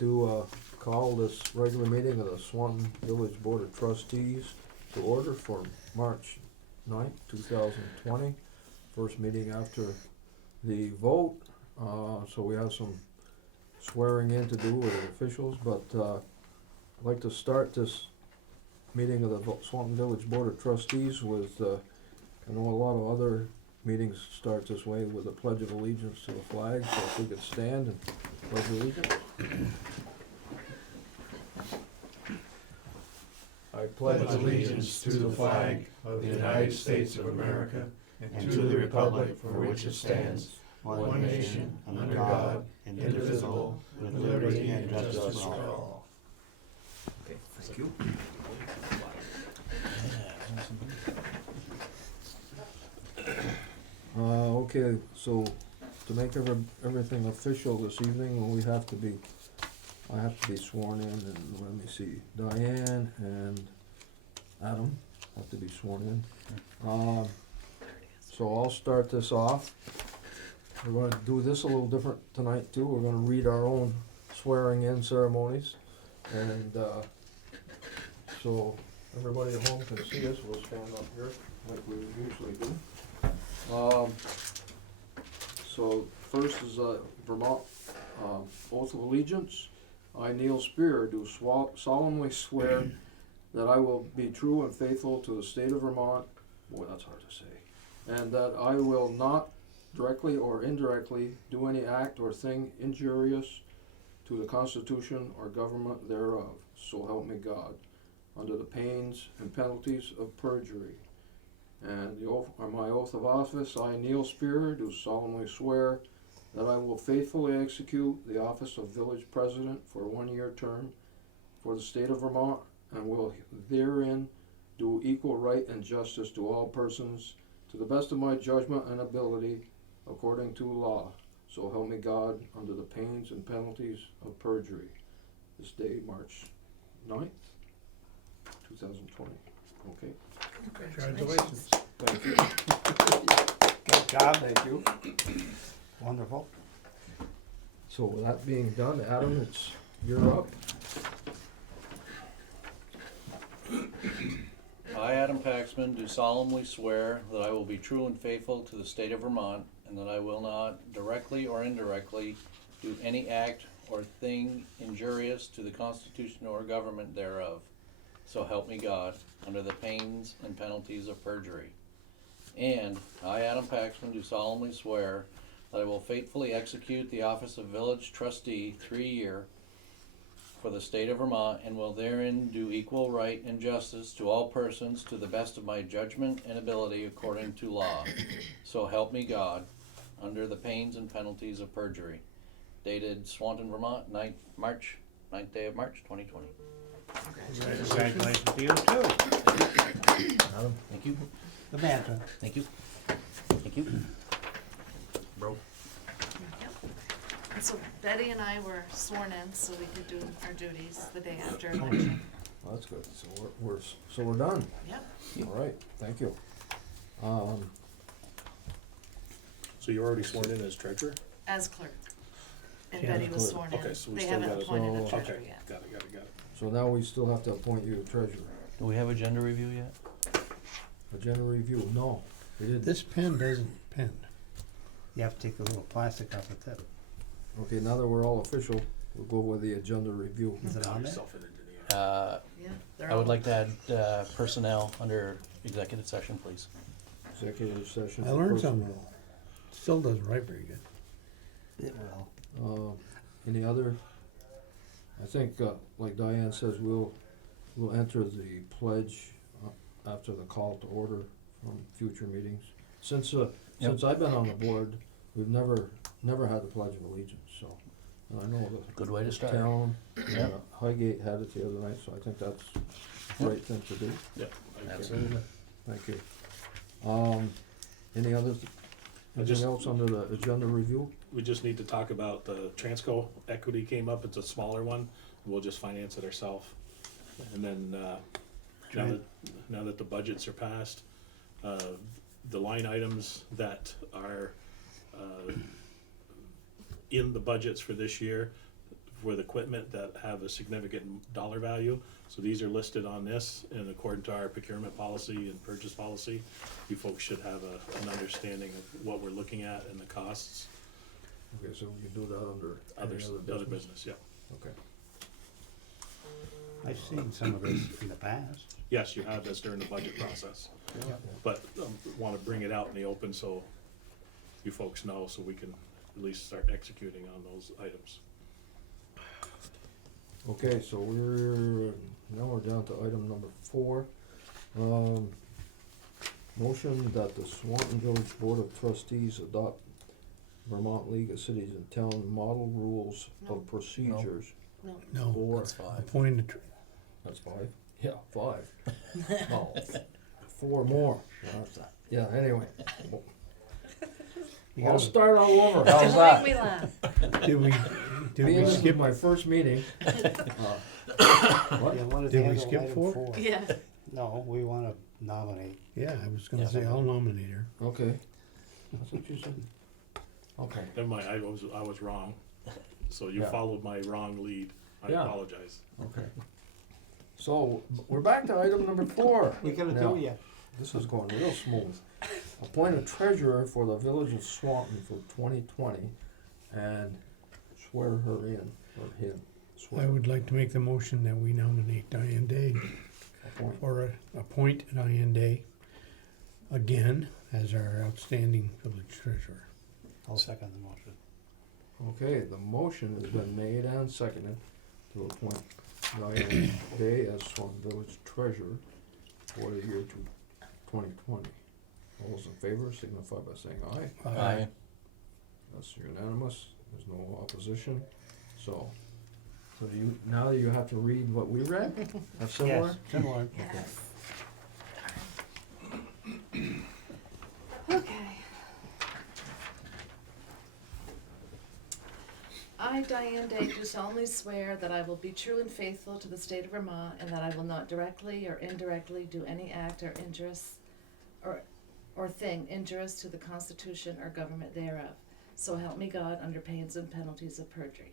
to call this regular meeting of the Swanton Village Board of Trustees to order for March 9th, 2020. First meeting after the vote, so we have some swearing in to do with the officials, but I'd like to start this meeting of the Swanton Village Board of Trustees with, I know a lot of other meetings start this way with a pledge of allegiance to the flag, so if we could stand and pledge allegiance. I pledge allegiance to the flag of the United States of America and to the republic for which it stands, one nation, under God, indivisible, with liberty and justice for all. Okay, thank you. Okay, so to make everything official this evening, I have to be sworn in, and let me see, Diane and Adam have to be sworn in. So I'll start this off. We're gonna do this a little different tonight too. We're gonna read our own swearing in ceremonies, and so everybody at home can see us. We'll stand up here like we usually do. So first is Vermont oath of allegiance. I, Neil Spear, do solemnly swear that I will be true and faithful to the state of Vermont, boy that's hard to say, and that I will not directly or indirectly do any act or thing injurious to the Constitution or government thereof, so help me God, under the pains and penalties of perjury. And the oath, on my oath of office, I, Neil Spear, do solemnly swear that I will faithfully execute the office of village president for a 1-year term for the state of Vermont, and will therein do equal right and justice to all persons to the best of my judgment and ability according to law. So help me God, under the pains and penalties of perjury. This day, March 9th, 2020. Okay. Congratulations. Thank you. Good job. Thank you. Wonderful. So with that being done, Adam, you're up. I, Adam Paxman, do solemnly swear that I will be true and faithful to the state of Vermont, and that I will not directly or indirectly do any act or thing injurious to the Constitution or government thereof. So help me God, under the pains and penalties of perjury. And I, Adam Paxman, do solemnly swear that I will faithfully execute the office of village trustee 3-year for the state of Vermont, and will therein do equal right and justice to all persons to the best of my judgment and ability according to law. So help me God, under the pains and penalties of perjury. Dated Swanton, Vermont, 9th day of March, 2020. Congratulations to you too. Adam? Thank you. The mantra. Thank you. Thank you. Bro. Yep. And so Betty and I were sworn in so we could do our duties the day after election. Well, that's good. So we're done. Yep. All right. Thank you. So you're already sworn in as treasurer? As clerk. And Yeah, Betty was clerk. sworn in. Okay, so we They still haven't gotta- appointed a So- treasurer Okay, yet. got it. So now we still have to appoint you treasurer. Do we have agenda review yet? Agenda review? No, we didn't. This pen doesn't pen. You have to take the little plastic off the tip. Okay, now that we're all official, we'll go with the agenda review. Is it on there? Yourself in it, didn't you? Yeah. They're I would all- like to add personnel under executive session, please. Executive session. I learned something. Still doesn't write very good. It will. Any other? I think, like Diane says, we'll enter the pledge after the call to order from future meetings. Since I've been on the board, we've never had the pledge of allegiance, so. And I know the Good way to start. town, Yeah. Highgate had it the other night, so I think that's the right thing to do. Yep. Absolutely. Thank you. Any other, anything else under the agenda review? We just need to talk about the Transco equity came up. It's a smaller one. We'll just finance it ourselves. And then, now that the budgets are passed, the line items that are in the budgets for this year with equipment that have a significant dollar value. So these are listed on this, and according to our procurement policy and purchase policy, you folks should have an understanding of what we're looking at and the costs. Okay, so we can do that under any Other business, yeah. Okay. I've seen some of this in the past. Yes, you have this during the budget process, Yeah. but wanna bring it out in the open so you folks know, so we can at least start executing on those items. Okay, so now we're down to item number 4. Motion that the Swanton Village Board of Trustees adopt Vermont League of Cities and Town Model Rules No. of Procedures. No, For, appointed, that's 5? Yeah, 5. No, 4 more. Yeah, anyway. you I'll gotta, start all over. Don't How's that? make me laugh. did Being we this is skip, my first meeting. What? Yeah, what is Did we handle skip item 4? Yeah. No, we wanna nominate. Yeah, I was gonna say, I'll nominate her. Okay. That's what you said. Okay. Never mind, I was wrong, so you Yeah. followed my wrong lead, I Yeah. apologize. Okay. So, we're back to item number 4. We gotta Now, do ya. This is going real smooth. Appoint a treasurer for the village of Swanton for 2020 and swear her in, or him. I Swear, would like to make the motion that we nominate Diane Day, appoint. or appoint Diane Day again as our outstanding village treasurer. I'll second the motion. Okay, the motion has been made and seconded to appoint Diane Day as Swanton Village treasurer for the year 2020. All those in favor signify by saying aye. Aye. That's unanimous, there's no opposition, so now you have to read what we read? That's similar? Yes, similar. Okay. I, Diane Day, do solemnly swear that I will be true and faithful to the state of Vermont, and that I will not directly or indirectly do any act or injurious or thing injurious to the Constitution or government thereof. So help me God, under pains and penalties of perjury.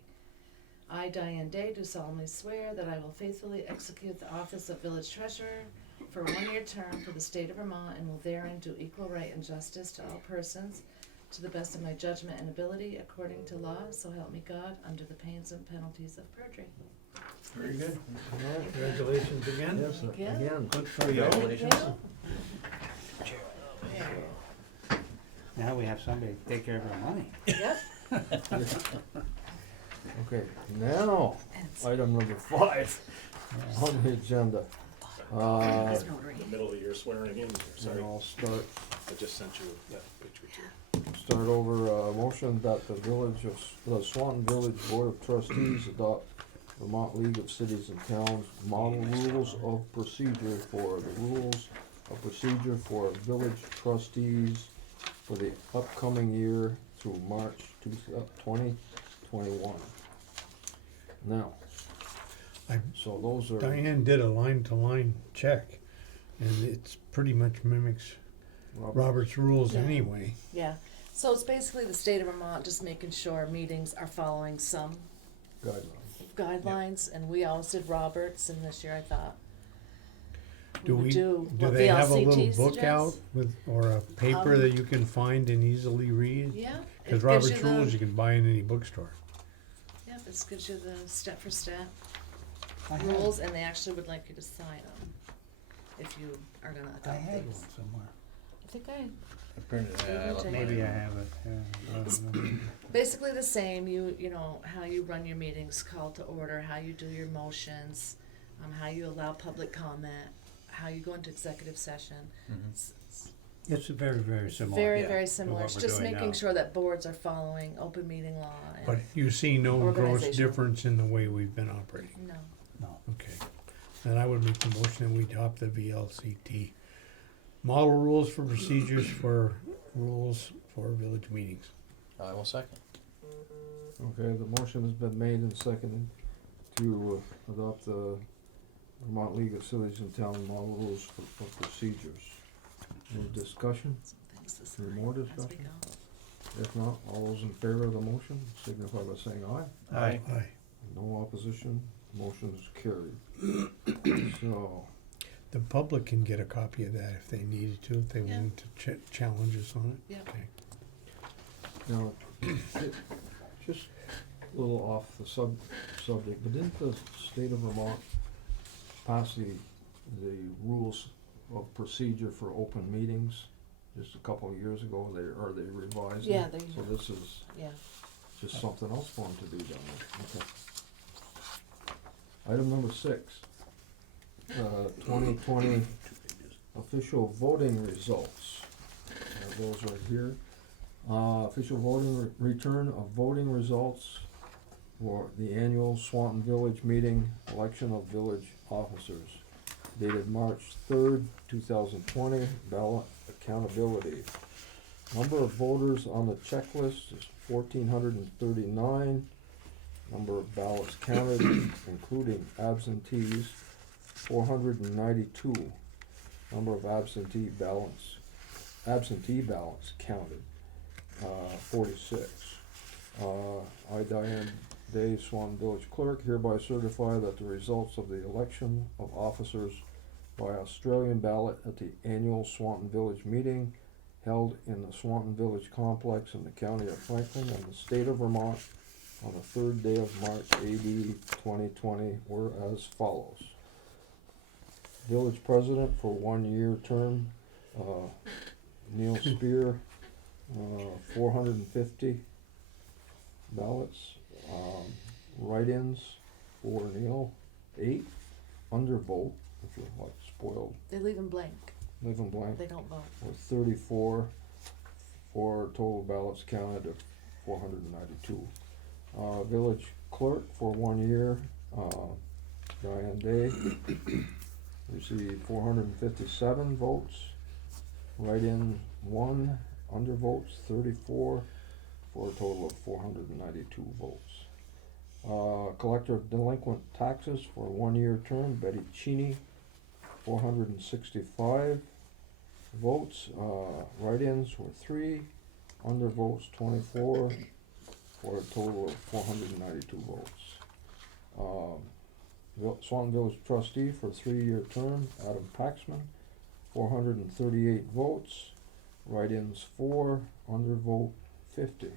I, Diane Day, do solemnly swear that I will faithfully execute the office of village treasurer for a 1-year term for the state of Vermont, and will therein do equal right and justice to all persons, to the best of my judgment and ability, according to law, so help me God, under the pains and penalties of perjury. Very good. All right. Congratulations again. Yes, Yeah. again. Good for you. Thank you. Now we have somebody to take care of our money. Yep. Okay, now, item number 5 on the agenda. He's notary. In the middle of your swearing in, sorry, And I'll start I just sent you that picture too. Start over, motion that the Swanton Village Board of Trustees adopt Vermont League of Cities and Towns model rules of procedure for the rules of procedure for village trustees for the upcoming year through March 2021. Now, I- so those are, Diane did a line-to-line check, and it's pretty much mimics Robert's rules Yeah. anyway. Yeah, so it's basically the state of Vermont just making sure meetings are following some guidelines. guidelines, and we always did Roberts, and this year I thought Do would we, do do what they have a VLCT little book suggests. out with, or a paper Um, that you can find and easily read? Yeah. it Cause gives Robert's you the- rules you can buy in any bookstore. Yeah, this gives you the step for step I had- rules, and they actually would like you to sign them if you are gonna I adopt had these. one somewhere. I think I, I printed it, I left Maybe mine Maybe I at home. have it, yeah. I don't know. basically the same, you know, how you run your meetings, call to order, how you do your motions, how you allow public comment, how you go into executive session. Mhm. It's It's very, very similar. very, yeah, very to similar, what it's we're just doing making now. sure that boards are following open meeting law But and, you see no gross Organizational. difference in the way we've been operating. no. No. Okay. Then I would make the motion that we adopt the VLCT model rules for procedures for rules for village meetings. I will second. Okay, the motion has been made and seconded to adopt the Vermont League of Cities and Town model rules for procedures. Any discussion? Some things to Any sign more as we discussion? go. If not, all those in favor of the motion signify by saying aye. Aye. Aye. No opposition, motion is carried. So, The public can get a copy of that if they needed to, if they Yeah. wanted to challenge us on it. Yeah. Okay. now, just a little off the subject, but didn't the state of Vermont pass the rules of procedure for open meetings just a couple of years ago? They revised them? Yeah, they- So this is Yeah. just something else for them to be done. Okay. Item number 6, 2020 official voting results. Those right here. Official voting return of voting results for the annual Swanton Village meeting, election of village officers, dated March 3rd, 2020, ballot accountability. Number of voters on the checklist is 1,439. Number of ballots counted, including absentees, 492. Number of absentee ballots counted, 46. I, Diane Day, Swan Village Clerk, hereby certify that the results of the election of officers by Australian ballot at the annual Swanton Village meeting held in the Swanton Village complex in the county of Franklin and the state of Vermont on the 3rd day of March, AD 2020, were as follows. Village President for 1-year term, Neil Spear, 450 ballots. Write-ins for Neil, 8. Undervote, if you're like spoiled, They leave them blank. leave them blank, They don't vote. with 34, for total ballots counted of 492. Village Clerk for 1 year, Diane Day, received 457 votes. Write-in 1, undervotes 34, for a total of 492 votes. Collector of delinquent taxes for a 1-year term, Betty Cheney, 465 votes. Write-ins were 3, undervotes 24, for a total of 492 votes. Swanton Village Trustee for a 3-year term, Adam Paxman, 438 votes. Write-ins 4, undervote 50,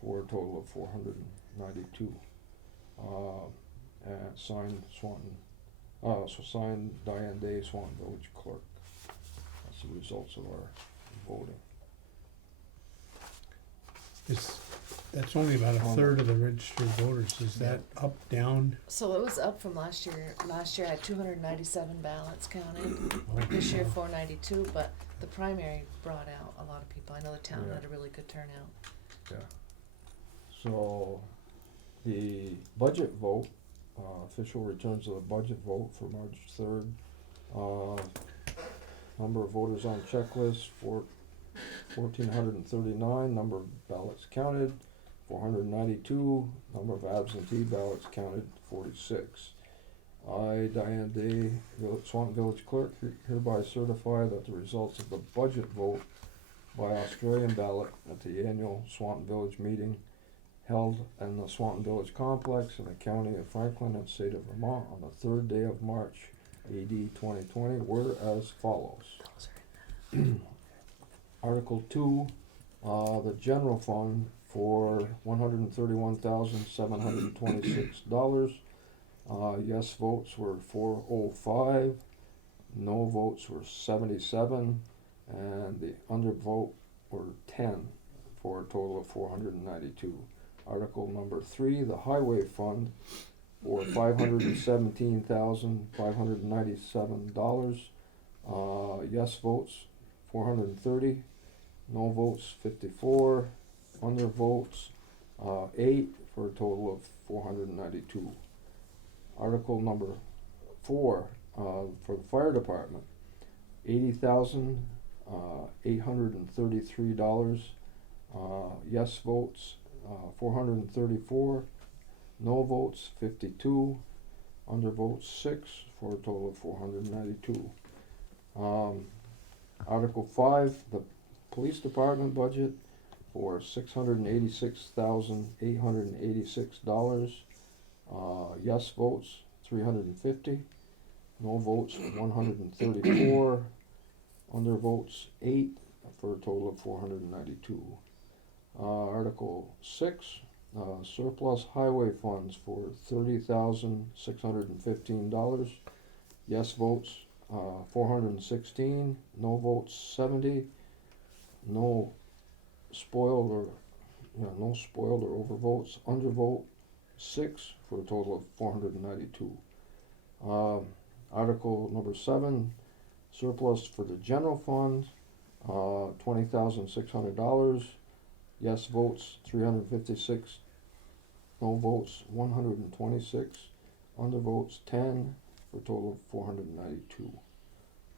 for a total of 492. And signed signed Diane Day, Swanton Village Clerk. That's the results of our voting. That's only about a third of the registered voters. Is that up, down? So it was up from last year. Last year I had 297 ballots counted. This year 492, but the primary brought out a lot of people. I know the town Yeah. had a really good turnout. Yeah. So, the budget vote, official returns of the budget vote for March 3rd. Number of voters on checklist, 1,439. Number of ballots counted, 492. Number of absentee ballots counted, 46. I, Diane Day, Swanton Village Clerk, hereby certify that the results of the budget vote by Australian ballot at the annual Swanton Village meeting held in the Swanton Village complex in the county of Franklin and state of Vermont on the 3rd day of March, AD 2020, were as follows. Article 2, the general fund for $131,726. Yes votes were 405, no votes were 77, and the undervote were 10, for a total of 492. Article number 3, the highway fund for $517,597. Yes votes 430, no votes 54, undervotes 8, for a total of 492. Article number 4, for the fire department, $80,833. Yes votes 434, no votes 52, undervotes 6, for a total of 492. Article 5, the police department budget for $686,886. Yes votes, 350. No votes, 134. Under votes, 8, for a total of 492. Article 6, surplus highway funds for $30,615. Yes votes, 416. No votes, 70. No spoiled or overvotes. Undervote, 6, for a total of 492. Article number 7, surplus for the general fund, $20,600. Yes votes, 356. No votes, 126. Undervotes, 10, for a total of 492.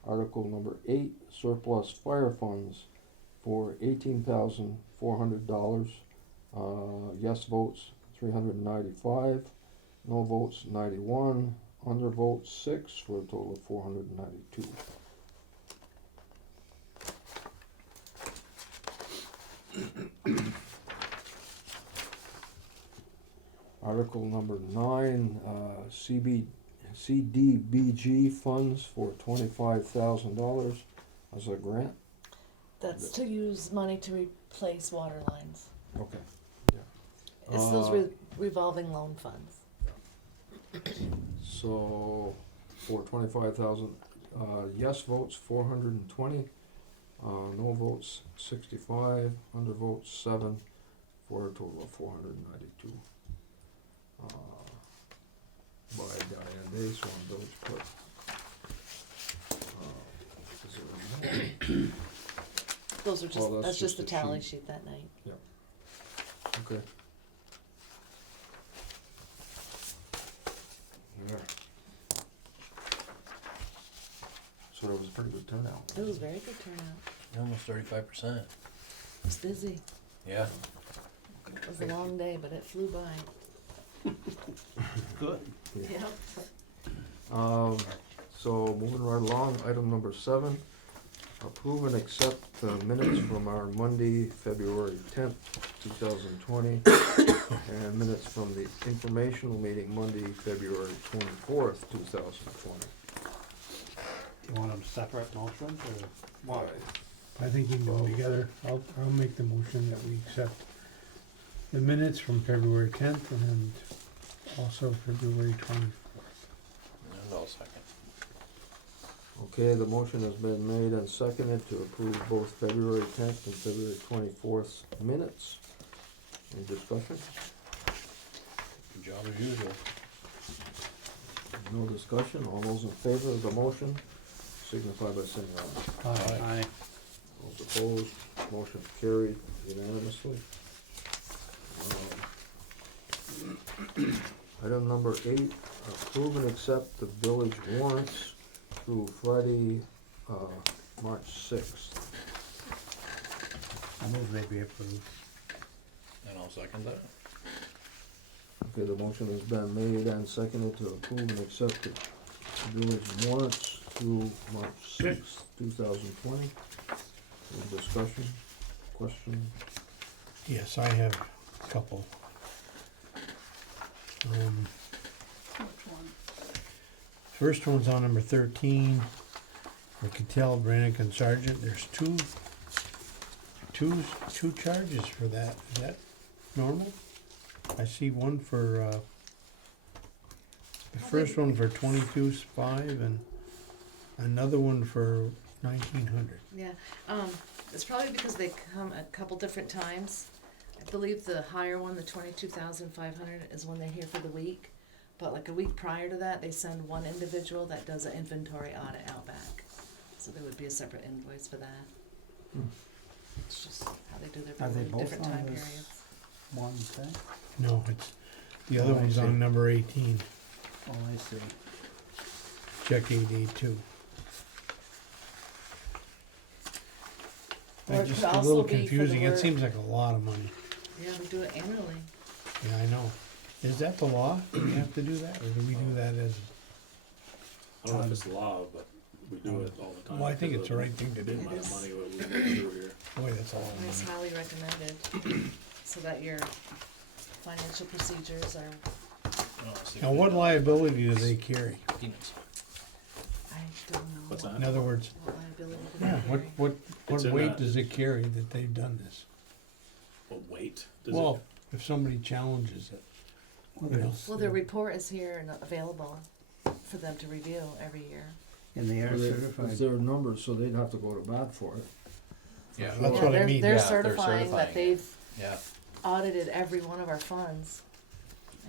Article number 8, surplus fire funds for $18,400. Yes votes, 395. No votes, 91. Undervotes, 6, for a total of 492. Article number 9, CDBG funds for $25,000 as a grant. That's to use money to replace water lines. Okay. It's those revolving loan funds. So, for 25,000, yes votes 420, no votes 65, undervotes 7, for a total of 492. By Diane Day, Swan Village Clerk. Is there a Those are just, Oh, that's just the a tally sheet. sheet that night. Okay. Yeah. So that was a pretty good turnout. It was very good turnout. Almost 35%. It was busy. Yeah. It was a long day, but it flew by. Good. Yeah. Yep. So moving right along, item number 7, approve and accept the minutes from our Monday, February 10th, 2020, and minutes from the informational meeting Monday, February 24th, 2020. You want them separate motions or? Why? I think you can go together. I'll make the motion that we accept the minutes from February 10th and also February 24th. And I'll second. Okay, the motion has been made and seconded to approve both February 10th and February 24th minutes. Any discussion? Good job as usual. No discussion, all those in favor of the motion signify by saying aye. Aye. Those opposed, motion carried unanimously. Item number 8, approve and accept the village warrants through Friday, March 6th. I move they be approved. And I'll second that. Okay, the motion has been made and seconded to approve and accept the village warrants through March 6th, 2020. Any discussion, question? Yes, I have a couple. First one's on number 13, for Cattell, Brannick, and Sargent. There's two charges for that. Is that normal? I see one for, the first one for 22.5 and another one for 1,900. Yeah, it's probably because they come a couple different times. I believe the higher one, the 22,500, is when they're here for the week. But like a week prior to that, they send one individual that does an inventory audit out back. So there would be a separate invoice for that. It's just how they do their Are they billing, both different on time this? periods. One thing? No, it's, the other Oh, I one's see. on number 18. Oh, I see. Check 882. Or it Just could a also little be for the confusing. It work- seems like a lot of money. Yeah, we do it annually. Yeah, I know. Is that the law? Do we have to do that, or do we do that as? I don't know if it's law, but we do it all the time. Well, I think because it's the right thing to of the do. amount It of is. money what we do here. Boy, that's a lot of And it's money. highly recommended, so that your financial procedures are Now, what liability do they carry? Peanuts. I don't know. What's In that? other words, What liability do they yeah, carry? what It's in weight that- does it carry that they've done this? What weight? Does Well, if somebody challenges it, you know, Well, their report is here and available for them to review every year. And they are It's certified. their numbers, so they'd have to go to bat for it. Yeah. That's Yeah, what I they're- mean. They're Yeah, they're certifying that certifying it. they've Yeah. audited every one of our funds.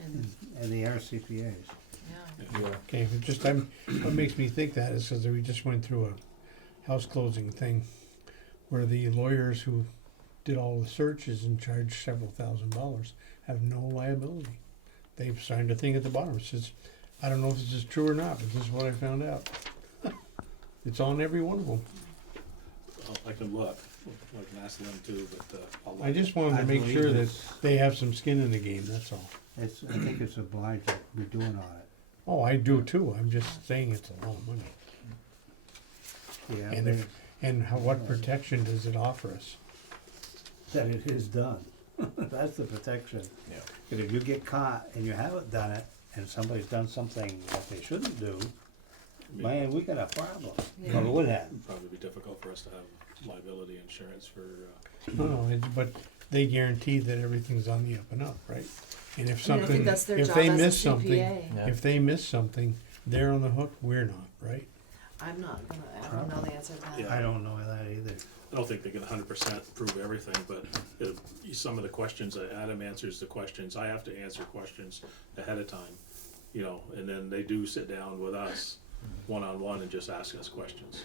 And, And they are CPAs. yeah, Yeah. okay, but just, what makes me think that is because we just went through a house closing thing where the lawyers who did all the searches and charged several $1,000s have no liability. They've signed a thing at the bottom that says, I don't know if this is true or not, but this is what I found out. It's on every one of them. I can look. I can ask them too, but I'll look. I just wanted I to make believe sure that it's- they have some skin in the game, that's all. I think it's obliged to be doing audit. Oh, I do too, I'm just saying it's a lot of money. Yeah, And they- what protection does it offer us? that it is done. That's the protection. Yeah. But if you get caught and you haven't done it, and somebody's done something that they shouldn't do, man, we got a problem. Yeah. Or we would have. It'd probably be difficult for us to have liability insurance for, No, but they guarantee that everything's on the up and up, right? And if I mean, I something, think that's their if job they as a miss something, CPA. Yeah. if they miss something, they're on the hook, we're not, right? I'm not gonna, I don't know the answer to that. Yeah. I don't know that either. I don't think they can 100% prove everything, but if some of the questions, Adam answers the questions, I have to answer questions ahead of time, you know, and then they do sit down with us one-on-one and just ask us questions.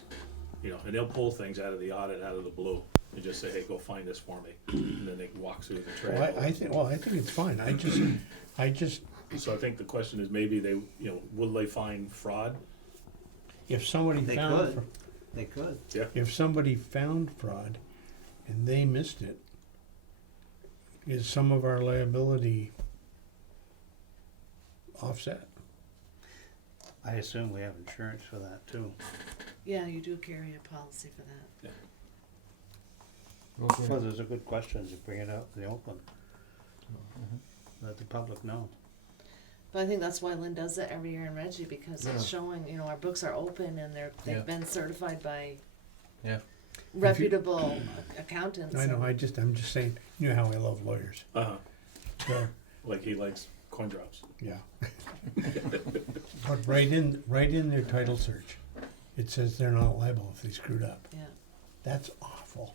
You know, and they'll pull things out of the audit, out of the blue, and just say, hey, go find this for me, and then they can walk through the trail. Well, I think it's fine, I just, So I think the question is maybe they, you know, will they find fraud? if somebody They found, could. They could. if somebody found fraud and they missed it, is some of our liability offset? I assume we have insurance for that too. Yeah, you do carry a policy for that. Okay. Well, there's a good question to bring it up in the open. Let the public know. But I think that's why Lynn does it every year in Reggie, because it's Yeah. showing, you know, our books are open and Yeah. they've been certified by Yeah. reputable accountants. I know, and- I'm just saying, you know how I love lawyers, Uh-huh, so, like he likes coin drops. yeah. But right in their title search, it says they're not liable if they screwed up. Yeah. That's awful.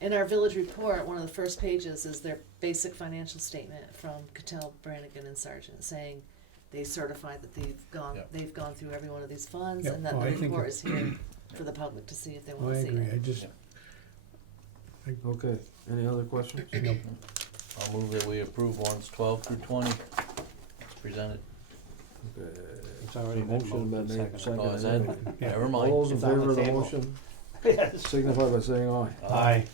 In our village report, one of the first pages is their basic financial statement from Cattell, Brannigan, and Sargent, saying they certify that Yep. they've gone through every one of these funds, Yep. and that Oh, the I think report it- is here for the public to see if they I wanna see agree, it. I just, Yeah. Okay, any other questions? nope. I'll move that we approve warrants 12 through 20 as presented. Okay. It's already been Motion moved been and made, seconded. Oh, is seconded. that, Yeah. never All mind. those in It's on favor the of the table. motion Yes. signify by saying aye. Aye.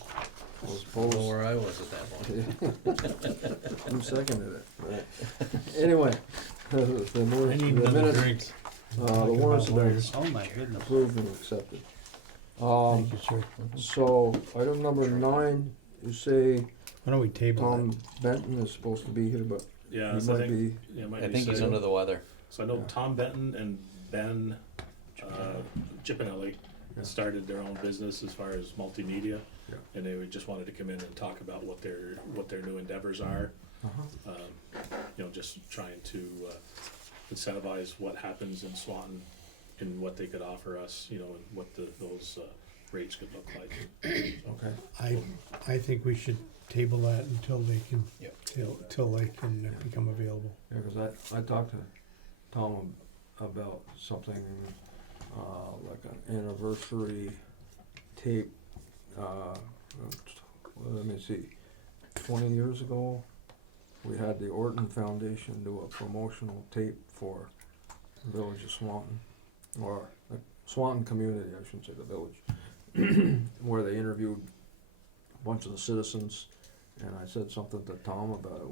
Those I don't know opposed, where I was at that point. who seconded it? Right. Anyway, the more, I the need another minutes, drink. the Talking warrants about have been lawyers. Oh, my goodness. approved and accepted. Thank you, sir. So, item number 9, you say Why don't we table Tom that? Benton is supposed to be here, but Yeah, he so I might think, be, yeah, it might I be think he's said. under the weather. So I know Yeah. Tom Benton and Ben Chipinelli Yeah. started their own business as far as multimedia. Yeah. And they just wanted to come in and talk about what their new endeavors are. You know, just trying to incentivize what happens in Swanton and what they could offer us, you know, and what those rates could look like. okay. I think we should table that until they can, Yep. till they can become available. Yeah, 'cause I talked to Tom about something, like an anniversary tape, let me see, 20 years ago, we had the Orton Foundation do a promotional tape for the village of Swanton, or the Swanton community, I shouldn't say the village, where they interviewed a bunch of the citizens, and I said something to Tom about it,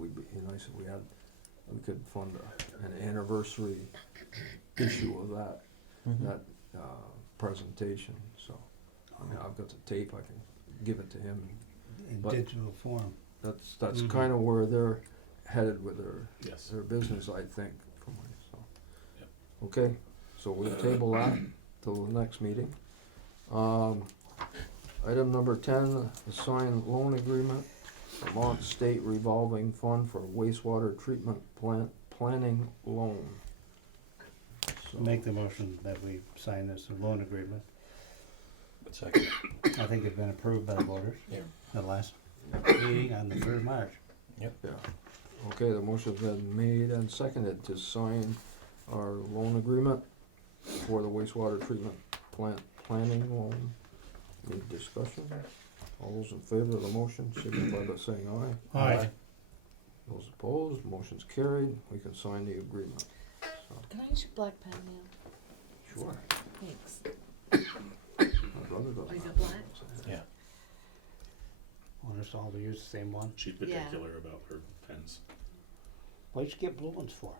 I said we could fund an anniversary issue of that, that presentation, so, I mean, I've got the tape, I can give it to him. In But- digital form. That's Mhm. kind of where they're headed with their, Yes. their business, I think, from what, so. Yep. Okay, so we'll table that till the next meeting. Item number 10, the signed loan agreement, Vermont State Revolving Fund for Wastewater Treatment Plant Planning Loan. So- Make the motion that we sign this loan agreement. Second. I think it's been approved by the voters. Yeah. The last meeting on the 3rd of March. Yeah, okay, the motion's been made and seconded to sign our loan agreement for the wastewater treatment plant planning loan. Any discussion? All those in favor of the motion, signify by saying aye. Aye. Those opposed, motion's carried, we can sign the agreement. So, Can I use your black pen now? sure, Thanks. my brother doesn't Oh, you have got black? one. Yeah. Want us all to use the same one? She's particular about her pens. What'd you get blue ones for?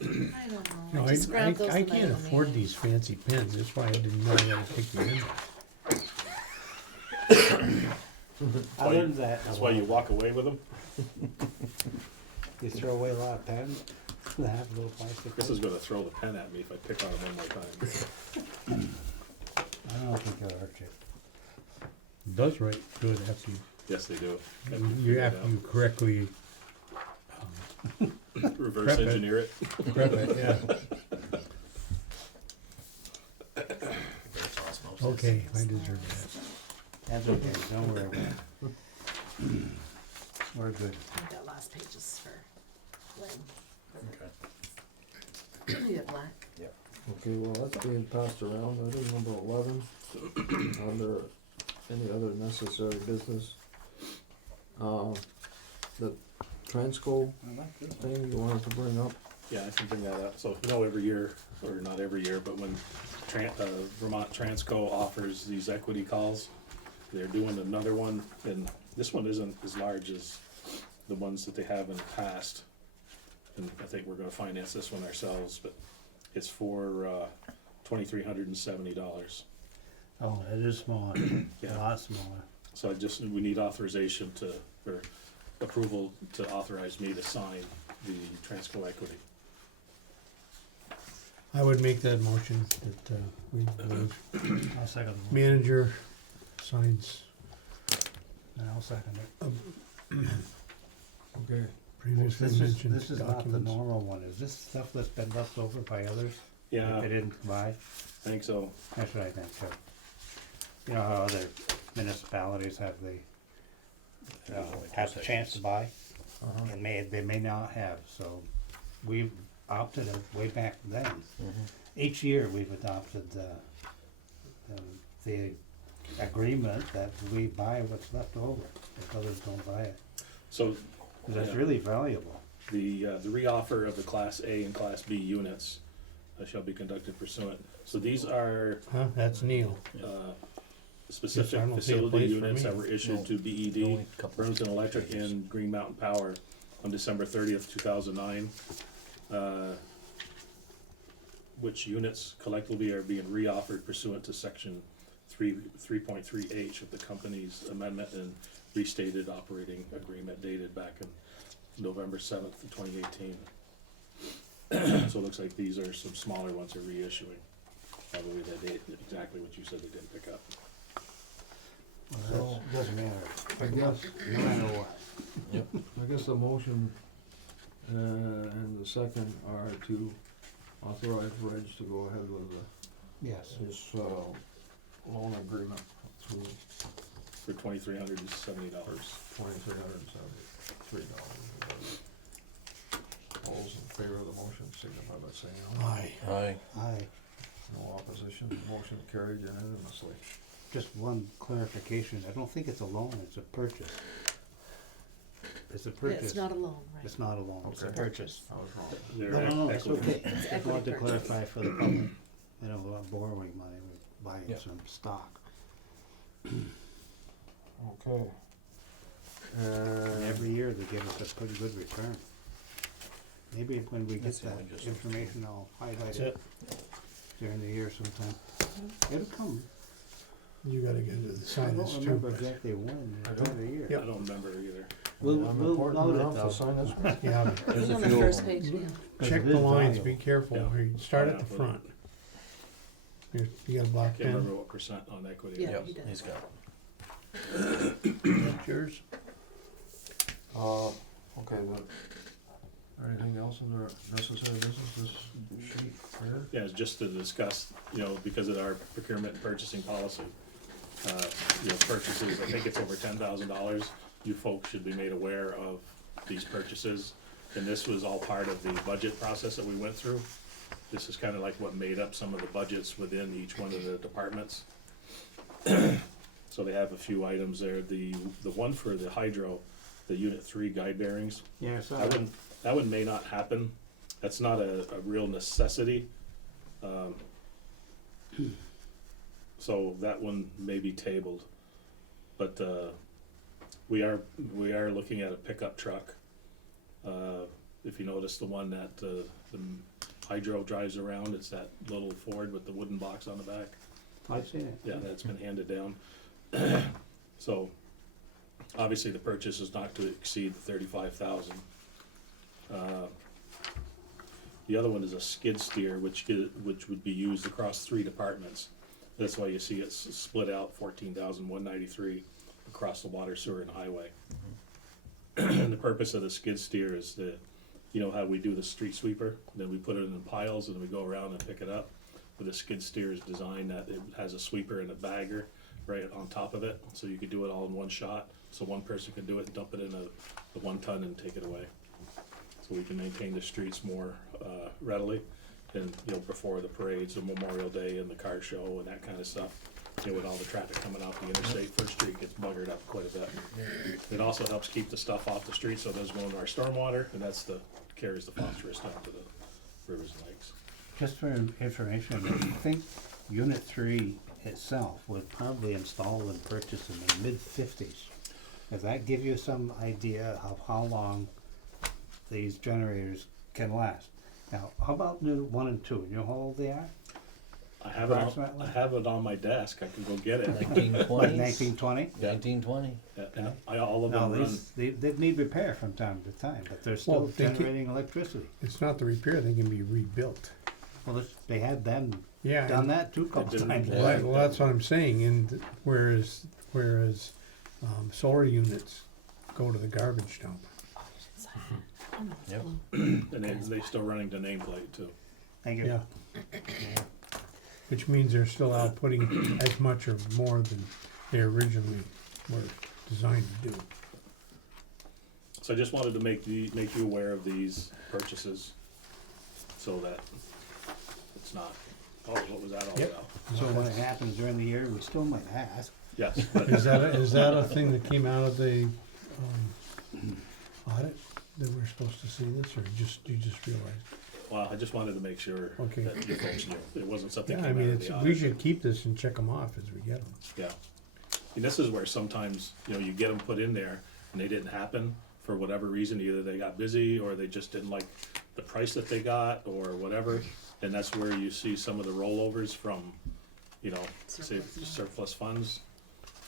I don't know. No, I just grabbed those I the night can't of the afford meeting. these fancy pens, that's why I didn't know how to take them in. Other than that, That's why you walk away with them. you throw away a lot of pens that have little plastic. Chris is gonna throw the pen at me if I pick on him one more time. I don't think it'll hurt you. It does write good after Yes, they do. you after you correctly Reverse prep it. engineer it. prep it, yeah. Okay, I deserve that. That's okay, don't worry about it. We're good. I've got last pages for Lynn. Okay. You have black? Okay, well, that's being passed around, item number 11, under any other necessary business. The Transco thing you wanted to bring up? Yeah, I can bring that up. So, you know, every year, or not every year, but when Vermont Transco offers these equity calls, they're doing another one, and this one isn't as large as the ones that they have in the past. And I think we're gonna finance this one ourselves, but it's for $2,370. Oh, it is smaller, a Yeah. lot smaller. So we need authorization or approval to authorize me to sign the Transco equity. I would make that motion that the I'll second the motion. manager signs And I'll second it. Okay. previously This is, mentioned this is not the documents. normal one, is this stuff that's been left over by others? Yeah, That they didn't buy? I think so. That's what I think too. You know how other municipalities have the chance to buy, Uh-huh. and they may not have, so we opted it way back then. Each year, we've adopted the agreement that we buy what's left over, if others don't buy it. So 'Cause that's Yeah. really valuable. the reoffer of the Class A and Class B units shall be conducted pursuant. So these are Huh, that's Neil. specific Yes, I don't see a facility place for units me. that were issued to BED, Burlington Electric and Green Mountain Power on December 30th, 2009. Which units collectively are being reoffered pursuant to section 3.3H of the company's amendment and restated operating agreement dated back in November 7th, 2018. So it looks like these are some smaller ones they're reissuing. Probably that date, exactly what you said they didn't pick up. Well, that doesn't matter, I guess, no matter what. I guess the motion and the second are to authorize Reg to go ahead with Yes. his loan agreement through For $2,370. $2,373. All those in favor of the motion signify by saying aye. Aye. Aye. Aye. No opposition, motion carried unanimously. Just one clarification, I don't think it's a loan, it's a purchase. It's a Yeah, purchase. it's not a loan, right? It's not a loan, it's a Okay. purchase. I was wrong. They're No, it's equity. okay. Just equity wanted to purchase. clarify for the public, they don't go out borrowing money, we're buying Yeah. some stock. Okay. And every year they give us a pretty good return. Maybe when we get That's that only just- information, I'll highlight That's it it. during the year sometime. It'll come. You gotta get into the I sign don't this too. remember exactly when, I the don't- time of year. I don't remember either. We'll I'm note important it enough though. to sign this one. Yeah, There's It's a on the few of first them. page, yeah. check it the is lines, valuable. be careful, Yeah. you start Oh, at the yeah, front. You got a black Can't remember pen? what percent on equity. Yeah. Yep, he does. he's got it. That's yours? Okay, but, anything else in the necessary business, this sheet here? Yeah, it's just to discuss, because of our procurement and purchasing policy. Purchases, I think it's over $10,000, you folks should be made aware of these purchases. And this was all part of the budget process that we went through. This is kind of like what made up some of the budgets within each one of the departments. So they have a few items there, the one for the hydro, the Unit 3 guide bearings, Yeah, I saw that one may not happen. That's not a real necessity. So that one may be tabled. But we are looking at a pickup truck. If you notice the one that the hydro drives around, it's that little Ford with the wooden box on the back. I've seen it. Yeah, that's been handed down. So, obviously, the purchase is not to exceed the 35,000. The other one is a skid steer, which would be used across 3 departments. That's why you see it's split out 14,193 across the water, sewer, and highway. And the purpose of the skid steer is how we do the street sweeper, then we put it in piles and we go around and pick it up. But the skid steer is designed that it has a sweeper and a bagger right on top of it, so you could do it all in one shot. So one person can do it and dump it in the 1 ton and take it away. So we can maintain the streets more readily. And, before the parades, the Memorial Day and the car show and that kind of stuff, with all the traffic coming out the interstate, First Street gets buggered up quite a bit. It also helps keep the stuff off the street, so it doesn't go into our stormwater, and carries the phosphorus down to the rivers and lakes. Just for information, I think Unit 3 itself was probably installed and purchased in the mid-50s. Does that give you some idea of how long these generators can last? Now, how about Unit 1 and 2? You know how old they are? I have it Approximately? on my desk, I can go get it. 1920s. Like 1920? 1920. And all of No, them run, they need repair from time to time, but they're Well, still they can- generating electricity. It's not the repair, they can be rebuilt. Well, they had them Yeah. done that too a couple didn't- times. Yeah. Well, that's what I'm saying, and whereas solar units go to the garbage dump. Yep. and they still running to nameplate too. Thank you. Yeah. Which means they're still outputting as much or more than they originally were designed to do. So I just wanted to make you aware of these purchases, so that it's not, what was that all Yep. about? So when it happens during the year, we still might ask. Yes, but Is that a thing that came out of the audit, that we're supposed to see this, or you just realized? well, I just wanted to make sure Okay. that you folks knew, it wasn't something Yeah, that I came mean, out of the we audit. should keep this and check them off as we get them. Yeah, and this is where sometimes, you get them put in there, and they didn't happen for whatever reason, either they got busy, or they just didn't like the price that they got, or whatever, and that's where you see some of the rollovers from, say surplus funds.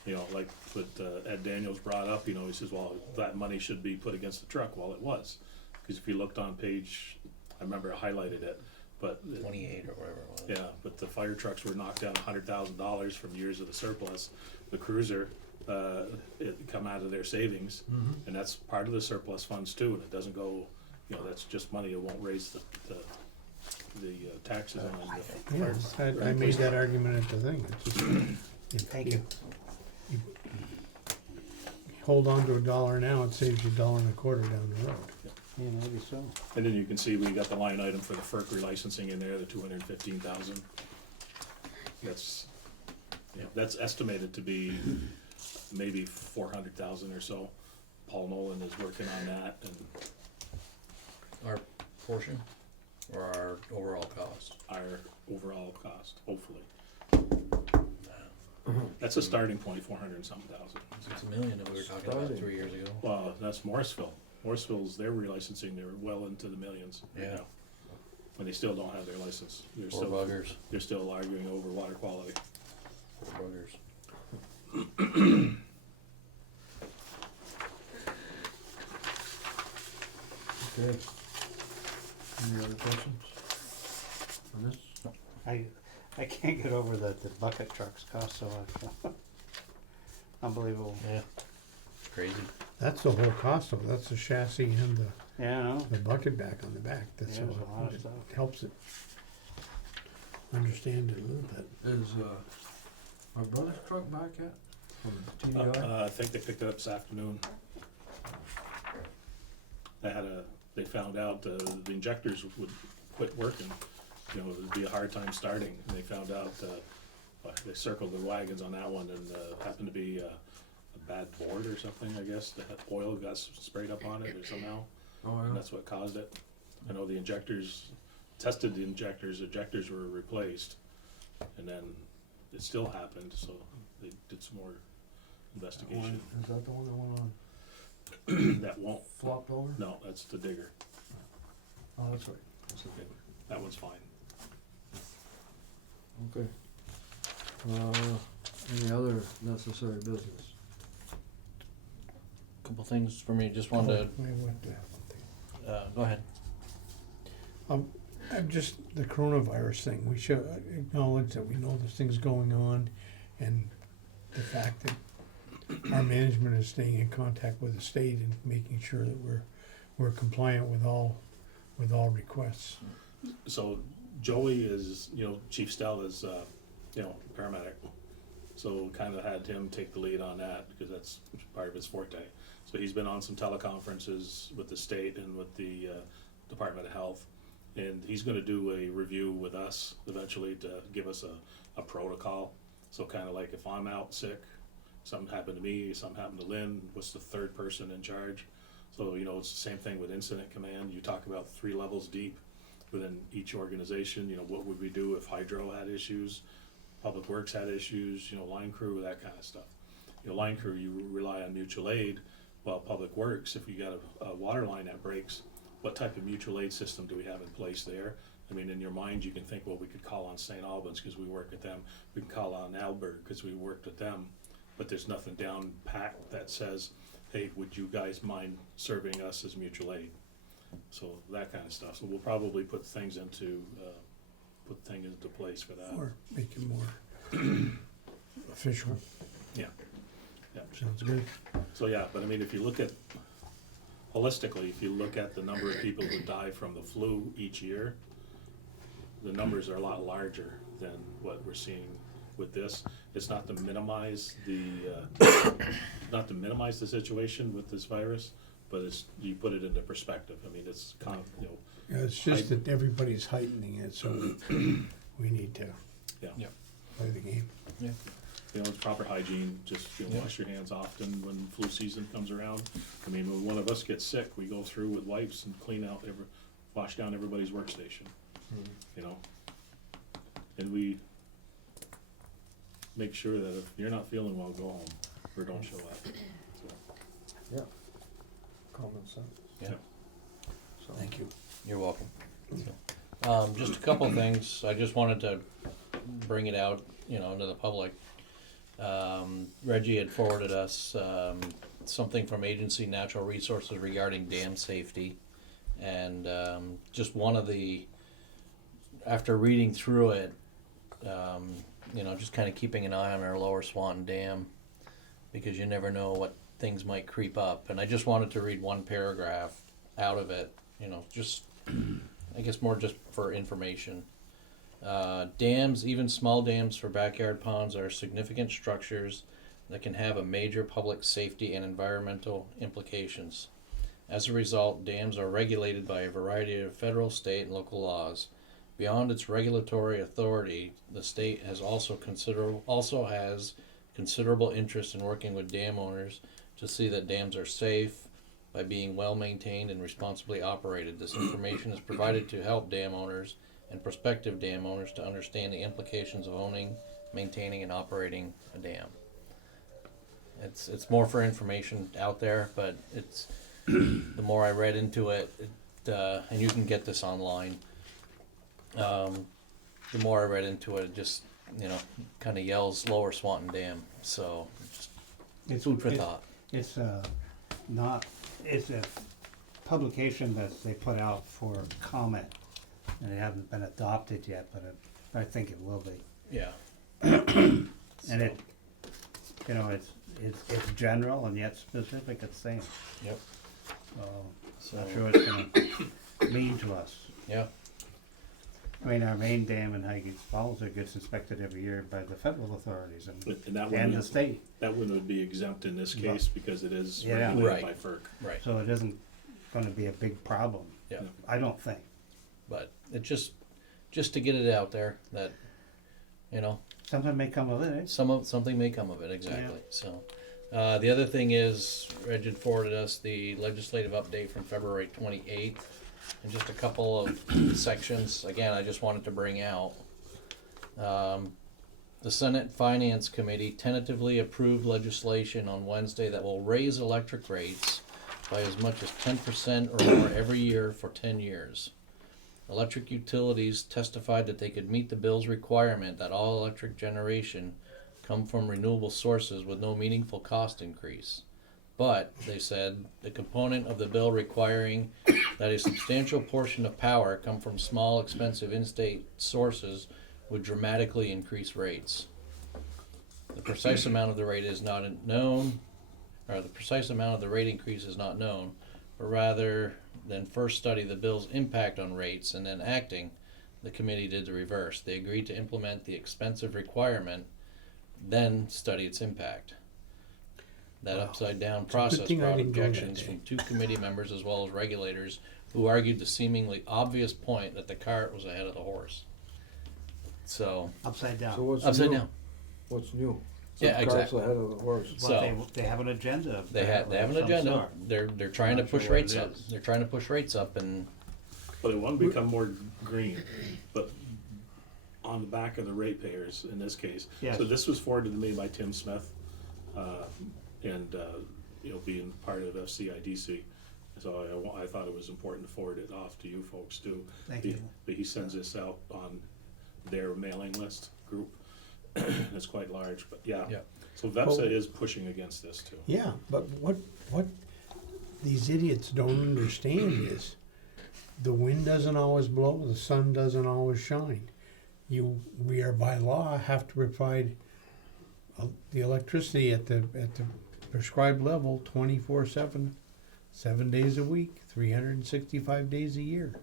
Like what Ed Daniels brought up, he says, well, that money should be put against the truck. Well, it was, because if you looked on page, I remember I highlighted it, but 28 or whatever it was. yeah, but the fire trucks were knocked down $100,000 from years of the surplus. The cruiser, it come out of their savings, and that's part of the surplus funds too. And it doesn't go, that's just money. It won't raise the taxes on the Yeah, fire. I made that argument at the thing. It's just, Thank you. you hold on to $1 now, it saves you $1.25 down the road. Yeah, maybe so. And then you can see we got the line item for the FERC relicensing in there, the 215,000. That's estimated to be maybe 400,000 or so. Paul Nolan is working on that, and Our portion or our overall cost? our overall cost, hopefully. That's a starting point, 400 and something thousand. 6 million that we were talking about Starting. 3 years ago. Well, that's Morrisville. Morrisville's, their relicensing, they're well into the millions right Yeah. now. And they still don't have their license. Poor buggers. They're still arguing over water quality. Poor buggers. Okay. Any other questions on this? I can't get over that the bucket trucks cost so much. Unbelievable. Yeah. Crazy. That's the whole cost of it, that's the chassis and Yeah, I know. the bucket back on the back, that's Yeah, all, there's a lot of it stuff. helps it understand it a little bit. Is, our brother's truck back yet? From TDI? I think they picked it up this afternoon. They found out, the injectors would quit working, you know, it'd be a hard time starting, and they found out, they circled the wagons on that one, and, happened to be, a bad board or something, I guess, the oil got sprayed up on it or somehow, Oh, and yeah. that's what caused it. I know the injectors, tested the injectors were replaced, and then it still happened, so they did some more investigation. Is that the one that went on, That won't, flopped over? no, that's the digger, Oh, that's right. That's the digger. that one's fine. Okay. Any other necessary business? Couple things for me, just wanted Oh, wait, what the- to, go ahead. Just the coronavirus thing, we should acknowledge that we know this thing's going on, and the fact that our management is staying in contact with the state and making sure that we're compliant with all requests. So Joey is, you know, Chief Stell is, you know, paramedic. So kinda had him take the lead on that because that's part of his forte. So he's been on some teleconferences with the state and with the Department of Health. And he's gonna do a review with us eventually to give us a protocol. So kinda like if I'm out sick, something happened to me, something happened to Lynn, what's the third person in charge? So, you know, it's the same thing with incident command. You talk about 3 levels deep within each organization. You know, what would we do if hydro had issues, public works had issues, you know, line crew, that kind of stuff. You know, line crew, you rely on mutual aid, while public works, if you got a water line that breaks, what type of mutual aid system do we have in place there? I mean, in your mind, you can think, well, we could call on St. Albans because we work with them. We can call on Alberg because we worked with them. But there's nothing down packed that says, hey, would you guys mind serving us as mutual aid? So that kind of stuff. So we'll probably put things into place for that. Or make it more official. Yeah. Yeah. Sounds good. So yeah, but I mean, if you look at, holistically, if you look at the number of people who die from the flu each year, the numbers are a lot larger than what we're seeing with this. It's not to minimize the situation with this virus, but it's, you put it into perspective. I mean, it's kind of, you know, Yeah, it's just that everybody's heightening it, so we need to yeah. Yeah. play the game. Yeah. You know, it's proper hygiene, just, you know, Yeah. wash your hands often when flu season comes around. I mean, when one of us gets sick, we go through with wipes and clean out wash down everybody's workstation, you know? And we make sure that if you're not feeling well, go home, or don't show up. Yeah. Common sense. Yeah. So, Thank you. You're welcome. Just a couple of things, I just wanted to bring it out, you know, to the public. Reggie had forwarded us, something from Agency Natural Resources regarding dam safety. And, just one of the, after reading through it, you know, just kind of keeping an eye on our lower Swanton Dam, because you never know what things might creep up. And I just wanted to read one paragraph out of it, you know, just, I guess more just for information. Dams, even small dams for backyard ponds, are significant structures that can have a major public safety and environmental implications. As a result, dams are regulated by a variety of federal, state, and local laws. Beyond its regulatory authority, the state has also has considerable interest in working with dam owners to see that dams are safe by being well maintained and responsibly operated. This information is provided to help dam owners and prospective dam owners to understand the implications of owning, maintaining, and operating a dam. It's more for information out there, but it's the more I read into it, and you can get this online. The more I read into it, it just you know, kinda yells Lower Swanton Dam, so just It's food for it- thought. It's not, it's a publication that they put out for comment, and it hasn't been adopted yet, but I think it will be. Yeah. And it, you know, it's general and yet specific at the same, Yep. so I'm sure it's gonna mean to us. Yeah. I mean, our main dam in Highgate Falls, it gets inspected every year by the federal authorities And that and the wouldn't, state, that wouldn't be exempt in this Yeah. case because it is Yeah. regulated by Right. FERC. Right. so it isn't gonna be a big problem, Yeah. I don't think. But it just to get it out there that, you know, Something may come of it, eh? something may come of it, exactly, so. The other thing is, Reg had forwarded us the legislative update from February 28th, and just a couple of sections, again, I just wanted to bring out. The Senate Finance Committee tentatively approved legislation on Wednesday that will raise electric rates by as much as 10% or more every year for 10 years. Electric utilities testified that they could meet the bill's requirement that all electric generation come from renewable sources with no meaningful cost increase. But, they said, the component of the bill requiring that a substantial portion of power come from small, expensive in-state sources would dramatically increase rates. The precise amount of the rate is not known, or the precise amount of the rate increase is not known, but rather than first study the bill's impact on rates and then acting, the committee did the reverse. They agreed to implement the expensive requirement, then study its impact. That upside down process thing I brought didn't go that objections day. from 2 committee members as well as regulators who argued the seemingly obvious point that the cart was ahead of the horse. So, Upside down. So what's upside new? down. What's new? Yeah, Some cart's exactly. ahead of the horse. But So- they have an agenda. They have an of some agenda. sort. They're trying to Not sure push what rates it up. is. They're trying to push rates up, and But it won't become more green, but on the back of the ratepayers in this case. Yes. So this was forwarded to me by Tim Smith, and, you know, being part of FCIDC. So I thought it was important to forward it off to you folks too. Thank you. But he sends this out on their mailing list group. It's quite large, but yeah. Yeah. So VEPSA is pushing against this too. Yeah, but what these idiots don't understand is the wind doesn't always blow, the sun doesn't always shine. We are by law have to provide the electricity at the prescribed level 24/7, 7 days a week, 365 days a year.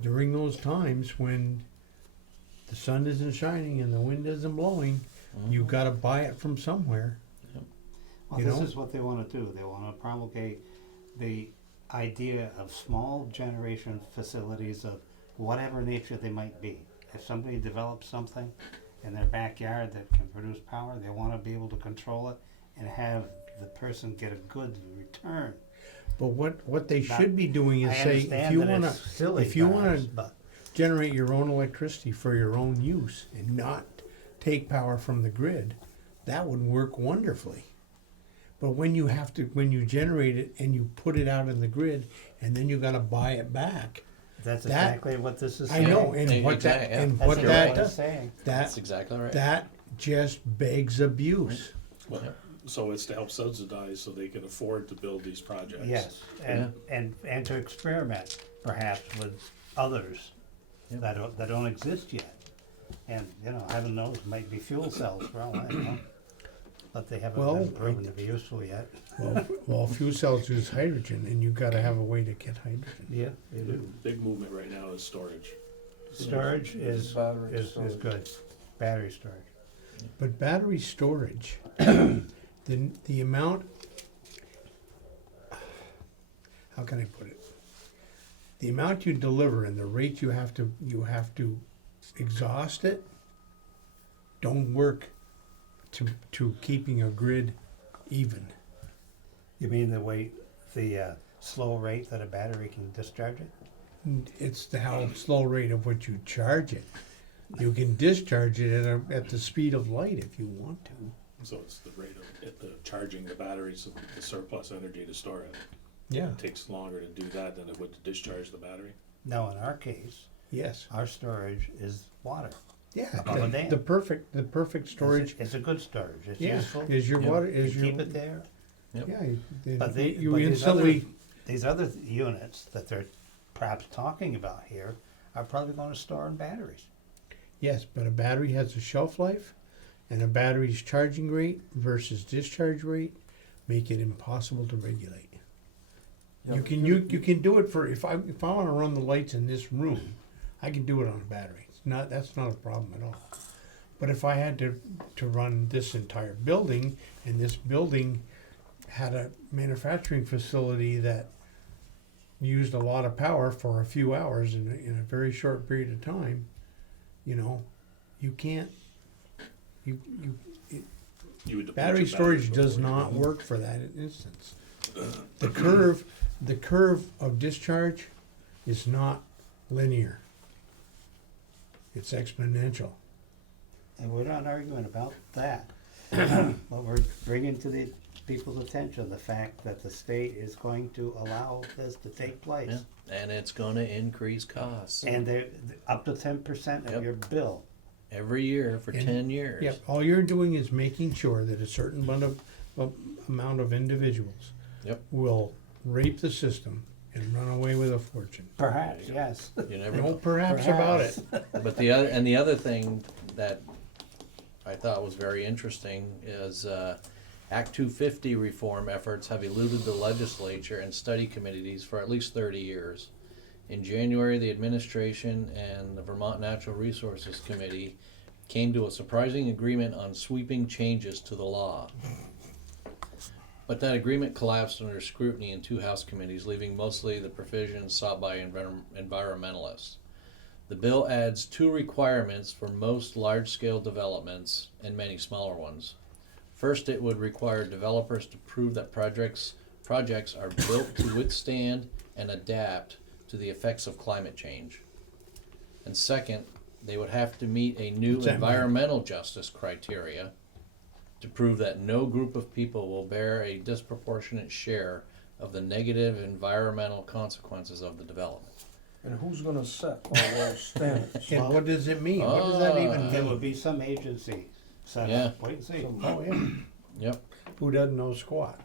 During those times when the sun isn't shining and the wind isn't blowing, you've got to buy it from somewhere. Well, You this know? is what they wanna do, they wanna promulgate the idea of small generation facilities of whatever nature they might be. If somebody develops something in their backyard that can produce power, they wanna be able to control it and have the person get a good return. But what they Not- should be doing is I say, understand that it's silly if you wanna perhaps, but generate your own electricity for your own use and not take power from the grid, that would work wonderfully. But when you generate it and you put it out in the grid and then you gotta buy it back, that's that- exactly what this is I saying. know, and Yeah, what exactly, that, yeah. and That's what exactly that what it's does, saying. that's that, exactly right. that just begs abuse. Well, so it's to help subsidize so they can afford to build these projects. Yes, and to experiment perhaps with others Yeah. that don't exist yet. And, you know, heaven knows, might be fuel cells for all I know. But they haven't Well, been proven to be useful yet. Well, fuel cells use hydrogen and you gotta have a way to get hydrogen. Yeah, they The do. big movement right now is storage. Storage is Battery storage. good, battery storage. But battery storage, the amount, how can I put it? The amount you deliver and the rate you have to exhaust it don't work to keeping a grid even. You mean the slow rate that a battery can discharge it? It's how slow rate of what you charge it. You can discharge it at the speed of light if you want to. So it's the rate of charging the batteries, the surplus energy to store it. Yeah. It takes longer to do that than it would to discharge the battery. Now, in our case, Yes. our storage is water. Yeah, above a dam. the perfect storage, It's a good storage, it's yeah, useful. is your Yep. water, You is your. keep it there. Yep. Yeah, But you but instantly, these other units that they're perhaps talking about here are probably gonna store in batteries. yes, but a battery has a shelf life, and a battery's charging rate versus discharge rate make it impossible to regulate. Yeah, You can do it for, if I wanna run the lights in this room, I can do it on a battery. That's not a problem at all. But if I had to run this entire building, and this building had a manufacturing facility that used a lot of power for a few hours in a very short period of time, you know, you can't, You would deplete battery your storage batteries does before you not go. work for that instance. The curve of discharge is not linear. It's exponential. And we're not arguing about that. But we're bringing to the people's attention the fact that the state is going to allow this to take place. Yeah, and it's gonna increase costs And they're up to 10% of Yep. your bill. every year for And- 10 years. Yep, all you're doing is making sure that a certain amount of individuals Yep. will rape the system and run away with a fortune. Perhaps, yes. You never No know. perhaps about it. But the other thing that I thought was very interesting is Act 250 reform efforts have eluded the legislature and study committees for at least 30 years. In January, the administration and the Vermont Natural Resources Committee came to a surprising agreement on sweeping changes to the law. But that agreement collapsed under scrutiny in two House committees, leaving mostly the provisions sought by environmentalists. The bill adds two requirements for most large-scale developments and many smaller ones. First, it would require developers to prove that projects are built to withstand and adapt to the effects of climate change. And second, they would have to meet a new What's that mean? environmental justice criteria to prove that no group of people will bear a disproportionate share of the negative environmental consequences of the development. And who's gonna set all those standards? And what does it mean? What does that even There would mean? be some agency set Yeah. up, wait and see. Oh, yeah, Yep, who doesn't know squat?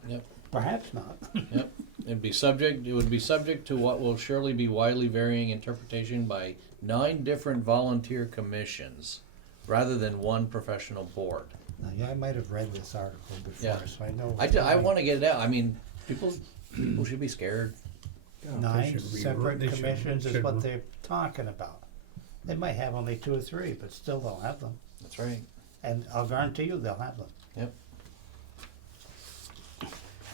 Perhaps not. yep. It would be subject to what will surely be widely varying interpretation by 9 different volunteer commissions, rather than one professional board. Now, yeah, I might have read this article before, Yeah. so I know. I wanna get it out, I mean, people should be scared. Yeah, they 9 should separate they should- commissions is should- what they're talking about. They might have only 2 or 3, but still they'll have them. That's right. And I'll guarantee you they'll have them. Yep.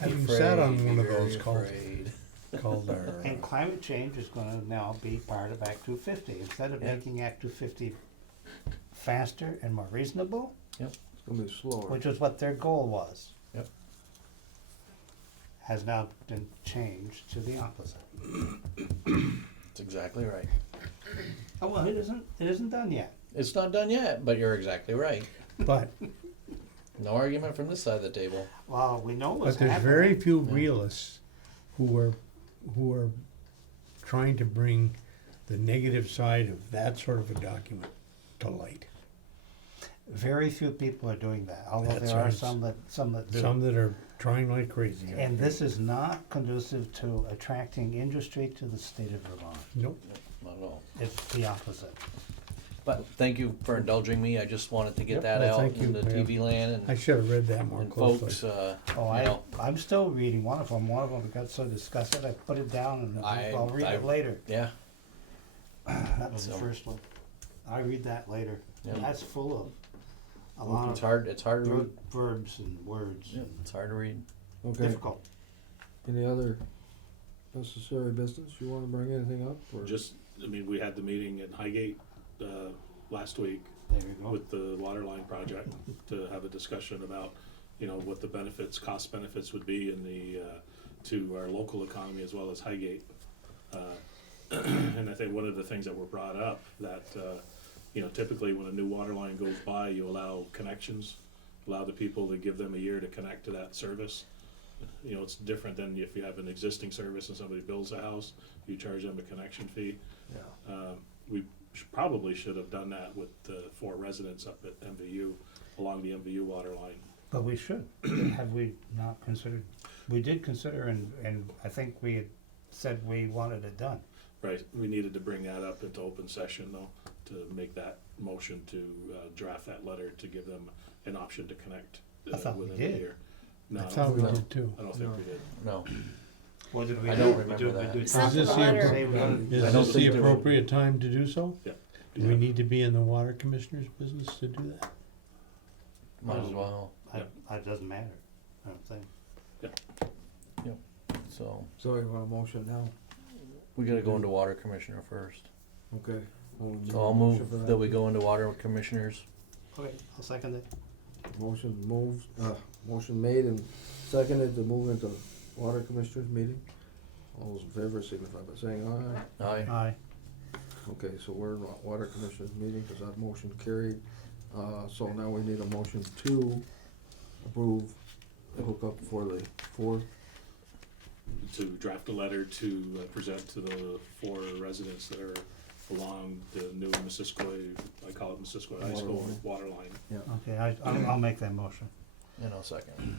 Having sat on Afraid, one of be very those called afraid. And climate change is gonna now be part of Act 250. Instead of Yeah. making Act 250 faster and more reasonable, It's gonna be slower. which was what their goal was. Yep. Has now been changed to the opposite. That's exactly right. Oh, well, it isn't done yet. It's not done yet, but you're exactly right. But, No argument from this side of the table. Well, we know what's but there's happening. very few realists who are trying to bring the negative side of that sort of a document to light. Very few people are doing that, although That's there are right. some that do. Some that are trying like crazy. out And there. this is not conducive to attracting industry to the state of Vermont. Nope. Not at all. It's the opposite. But thank you for indulging me. I just wanted to get Yep, that well, out thank you, in the yeah. TV land I and, should have read that more closely. folks, Oh, you know, I'm still reading one of them. One of them got so disgusted, I put it down and I'll read I- it later. yeah, That was the So- first one. I read that later. Yeah. That's full of a lot it's of hard to read. verbs and words. Yeah, it's hard to read. Okay, Difficult. any other necessary business? You wanna bring anything up, or? We had the meeting in Highgate, last week There you go. with the water line project to have a discussion about, what the cost benefits would be in to our local economy as well as Highgate. And I think one of the things that were brought up that, typically when a new water line goes by, you allow connections, allow the people to give them a year to connect to that service. It's different than if you have an existing service and somebody builds a house, you charge them a connection fee. Yeah. probably should have done that with the 4 residents up at MVU, along the MVU water line. But we should, have we not considered, we did consider and I think we had said we wanted it done. Right, we needed to bring that up into open session though, to make that motion to draft that letter to give them an option to connect I thought we within a did. year. No, I thought we No. did too. I don't think we did. No, What did we I do? don't We remember do- we that. do- You sent this the the letter. Say we're gonna- Is I don't this the think there would- appropriate time to do so? Yeah. Do we need to be in the water commissioner's business to do that? might as well, It doesn't matter, I don't think. so, So you want a motion now? we gotta go into water commissioner first. Okay. So I'll move that we go into water commissioners. Okay, I'll second it. Motion made and seconded to move into water commissioners meeting. All those in favor signify by saying aye. Aye. Aye. Okay, so we're in water commissioners meeting, cause that motion carried. So now we need a motion to approve the hookup for the 4. To draft a letter to present to the 4 residents that are along the new Missisquoi, I call it Missisquoi High Water School line. water line. Okay, I'll make that motion. And I'll second.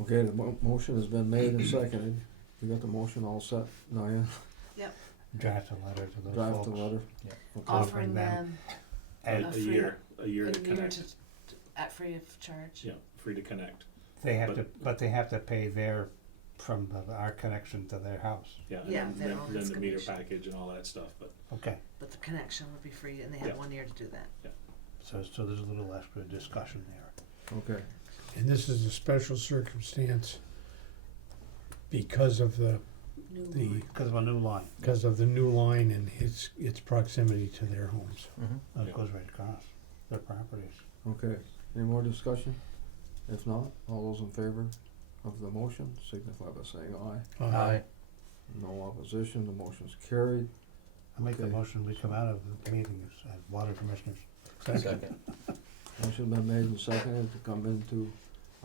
Okay, the motion has been made and seconded. You got the motion all set, Naya? Draft a letter to those Draft folks. the letter? Yeah. Okay. Offering them And A free- year a to year connect. at free of charge. Yeah, free to connect. they have to, but they have to pay their, from our connection to their house. Yeah, Yeah, and their then, own then the meter excavation. package and all that stuff, but Okay, But the connection would be free, and they Yeah. have 1 year to do that. so there's a little extra discussion there. Okay, And this is a special circumstance because of the New Because of a new line, new line and its proximity to their homes. Mhm. that goes right across their properties. okay. Any more discussion? If not, all those in favor of the motion signify by saying aye. Aye. No opposition, the motion's carried. I make the Okay. motion, we come out of the meetings as water commissioners. Second. Motion been made and seconded to come into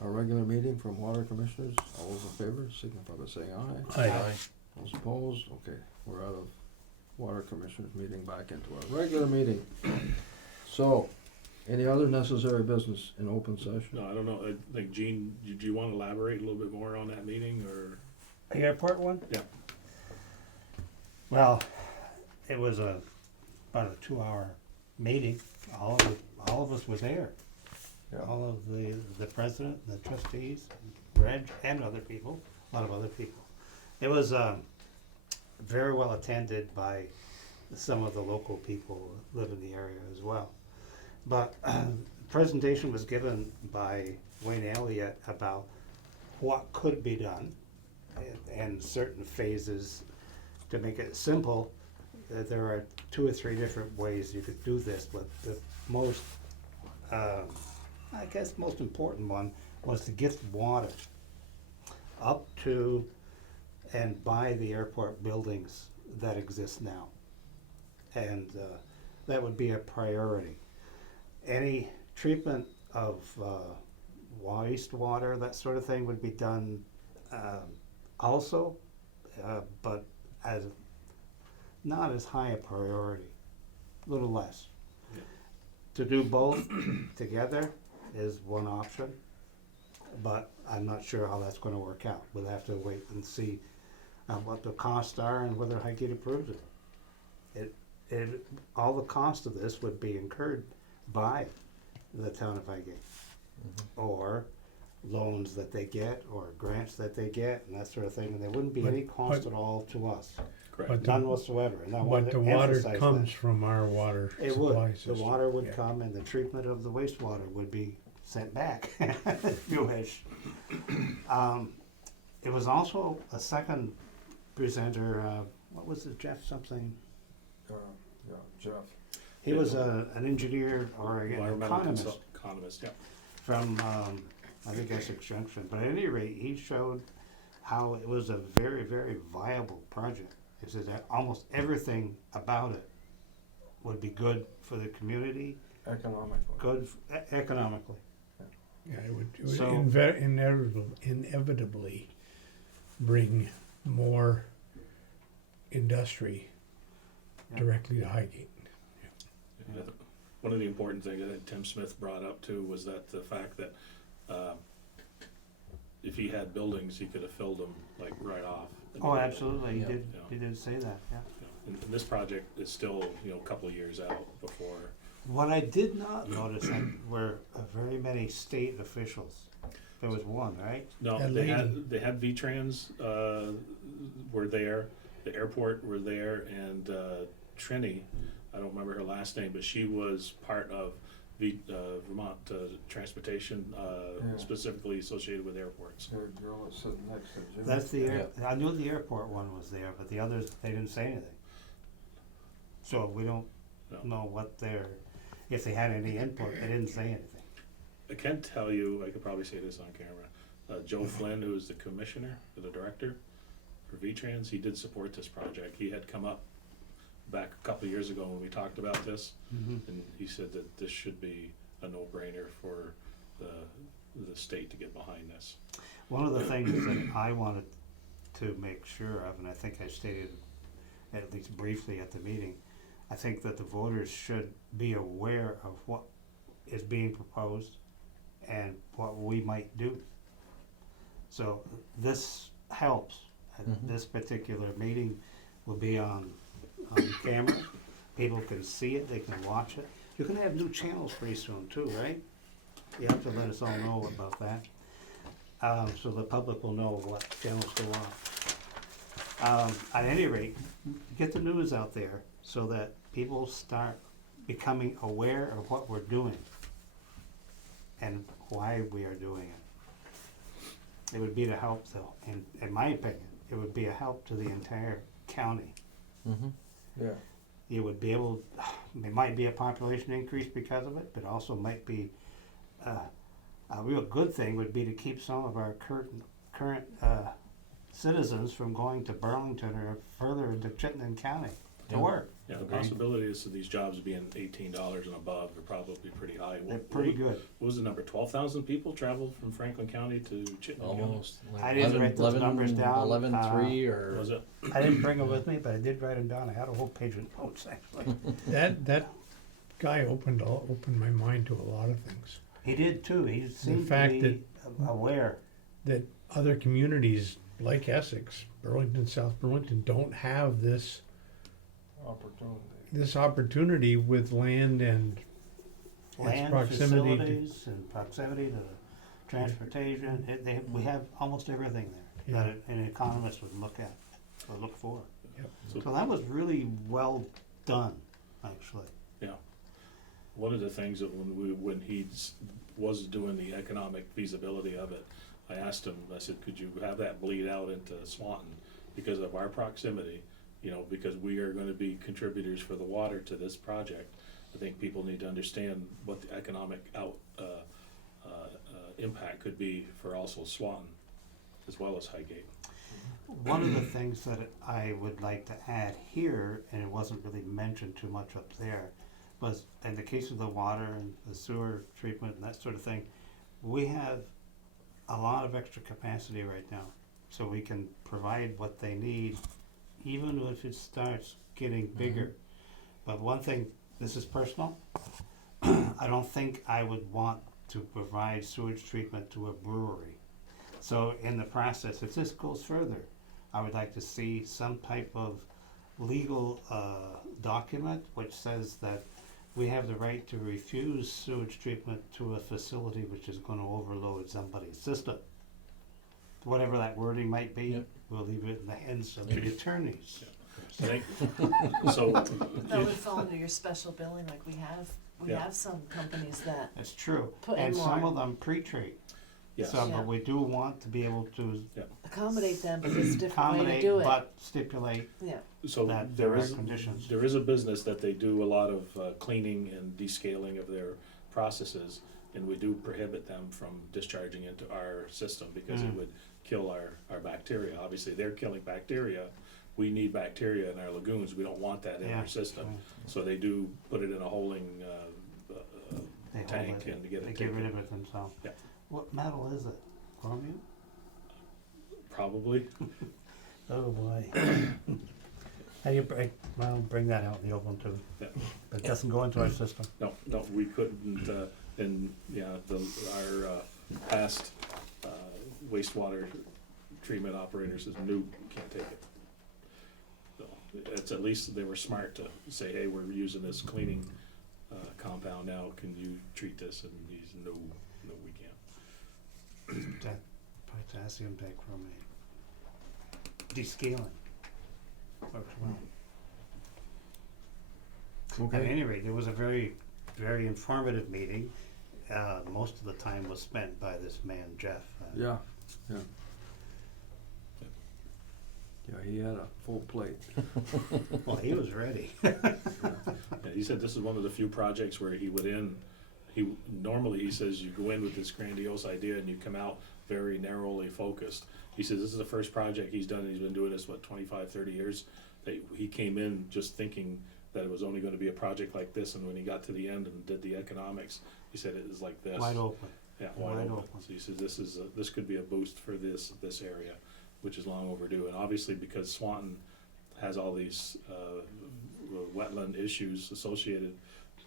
our regular meeting from water commissioners. All those in favor signify by saying aye. Aye. Those opposed, okay, we're out of water commissioners meeting back into our regular meeting. So, any other necessary business in open session? no, I don't know, I think Gene, do you wanna elaborate a little bit more on that meeting, or? The airport one? Yeah. Well, it was about a 2-hour meeting. All of us were there. Yeah. All of the president, the trustees, Reg, and other people, a lot of other people. It was very well attended by some of the local people who live in the area as well. But the presentation was given by Wayne Elliott about what could be done and certain phases. To make it simple, there are 2 or 3 different ways you could do this, but the most, I guess most important one was to get water up to and by the airport buildings that exist now. And that would be a priority. Any treatment of wastewater, that sort of thing, would be done also, but as not as high a priority, a little less. Yeah. To do both together is one option, but I'm not sure how that's gonna work out. We'll have to wait and see what the costs are and whether Highgate approves it. All the cost of this would be incurred by the town of Highgate, or loans that they get, or grants that they get, and that sort of thing, and there wouldn't be any cost but- at all to us, Correct. But none whatsoever, and I want But to the water emphasize comes that. from our water It supply would, the system. water would Yeah. come, and the treatment of the wastewater would be sent back, if you wish. It was also a second presenter, what was it, Jeff something? Yeah, Jeff. He was an engineer or an Environmental economist economist, yeah. from, I think Essex Junction, but at any rate, he showed how it was a very, very viable project. He said that almost everything about it would be good for the community, Economically. good economically. Yeah, it would So- inevitably bring more industry Yeah. directly to Highgate. One of the important things that Tim Smith brought up too was that the fact that, if he had buildings, he could have filled them like right off. Oh, absolutely, Yeah. he did say that, yeah. And this project is still, a couple of years out before. What I did not notice were very many state officials. There was one, right? No, That they lady. had V-Trans, were there, the airport were there, and, Trini, I don't remember her last name, but she was part of Vermont, transportation, Yeah. specifically associated with airports. The girl that's sitting next to Jim. That's I knew the airport one was there, but the others, they didn't say anything. So we don't No. know if they had any input, they didn't say anything. I can tell you, I could probably say this on camera, Joe Flynn, who is the commissioner, or the director for V-Trans, he did support this project. He had come up back a couple of years ago when we talked about this, and he said that this should be a no-brainer for the state to get behind this. One of the things that I wanted to make sure of, and I think I stated at least briefly at the meeting, I think that the voters should be aware of what is being proposed and what we might do. So this helps. This particular meeting will be on camera. People can see it, they can watch it. You're gonna have new channels pretty soon too, right? You have to let us all know about that. So the public will know what channels go on. At any rate, get the news out there so that people start becoming aware of what we're doing and why we are doing it. It would be to help, though, in my opinion, it would be a help to the entire county. Yeah. You would be able, it might be a population increase because of it, but also might be, a real good thing would be to keep some of our current citizens from going to Burlington or further into Chittenden County to Yeah. work. Yeah, the Agreed. possibilities of these jobs being $18 and above are probably pretty high. They're pretty good. What was the number, 12,000 people traveled from Franklin County to Chittenden County? Almost. I didn't write those numbers down. 11.3 or. Was it? I didn't bring them with me, but I did write them down. I had a whole page of notes, actually. That guy opened my mind to a lot of things. He did too. He seemed to fact be aware. That other communities like Essex, Burlington, South Burlington, don't have this opportunity with land and its Land, proximity to- facilities, and proximity to transportation. We have almost everything there that an economist would look at, or look for. So So that was really well done, actually. one of the things that when he was doing the economic feasibility of it, I asked him, I said, could you have that bleed out into Swanton because of our proximity? Because we are gonna be contributors for the water to this project. I think people need to understand what the economic impact could be for also Swanton as well as Highgate. One of the things that I would like to add here, and it wasn't really mentioned too much up there, was in the case of the water and the sewer treatment and that sort of thing, we have a lot of extra capacity right now. So we can provide what they need, even if it starts getting bigger. But one thing, this is personal, I don't think I would want to provide sewage treatment to a brewery. So in the process, if this goes further, I would like to see some type of legal document which says that we have the right to refuse sewage treatment to a facility which is gonna overload somebody's system. Whatever that wording might be, Yep. we'll leave it in the hands of the attorneys. I think, so, That would fall under your special billing, like we Yeah. have some companies that That's true. Put in And some more. of them pre-treat. yes, Some, Yeah. but we do want to be able to accommodate them, but there's a different way to accommodate, do it. but stipulate Yeah, so that there there are is, conditions. there is a business that they do a lot of cleaning and descaling of their processes, and we do prohibit them from discharging into our system because it would kill our bacteria. Obviously, they're killing bacteria. We need bacteria in our lagoons. We don't want that in Yeah. our system. Right. So they do put it in a holding They hold tank it. and to get They it get rid taken. of it themselves. Yeah. What metal is it? Chromium? Probably. Oh, boy. How do you break, well, bring that out in the open too. Yeah. But it doesn't go into our system. No, we couldn't, and, yeah, our past wastewater treatment operators is new, can't take it. So, it's at least they were smart to say, hey, we're using this cleaning compound now, can you treat this? And he's, no, we can't. Potassium dichromate. Descaling. Works well. At Okay, any rate, it was a very, very informative meeting. Most of the time was spent by this man, Jeff. yeah. Yeah, he had a full plate. Well, he was ready. Yeah, he said this is one of the few projects where he normally, he says, you go in with this grandiose idea and you come out very narrowly focused. He says this is the first project he's done, and he's been doing this, 25, 30 years, that he came in just thinking that it was only gonna be a project like this, and when he got to the end and did the economics, he said it was like this. Wide open. Yeah, wide wide open. open. So he says this could be a boost for this area, which is long overdue, and obviously because Swanton has all these wetland issues associated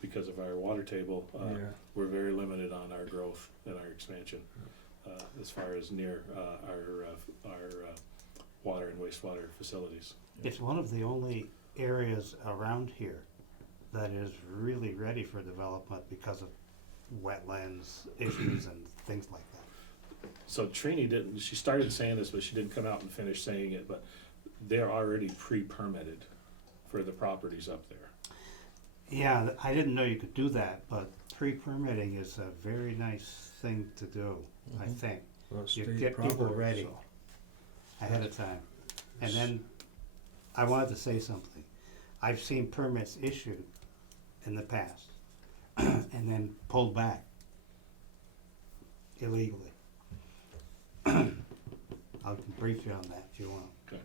because of our water table, Yeah. we're very limited on our growth and our expansion as far as near our water and wastewater facilities. It's one of the only areas around here that is really ready for development because of wetlands issues and things like that. So Trini she started saying this, but she didn't come out and finish saying it, but they're already pre-permitted for the properties up there. Yeah, I didn't know you could do that, but pre-permitting is a very nice thing to do, I think, Well, You state get people property, ready. so. ahead of time. And then, I wanted to say something. I've seen permits issued in the past and then pulled back illegally. I'll brief you on that if you want. Okay.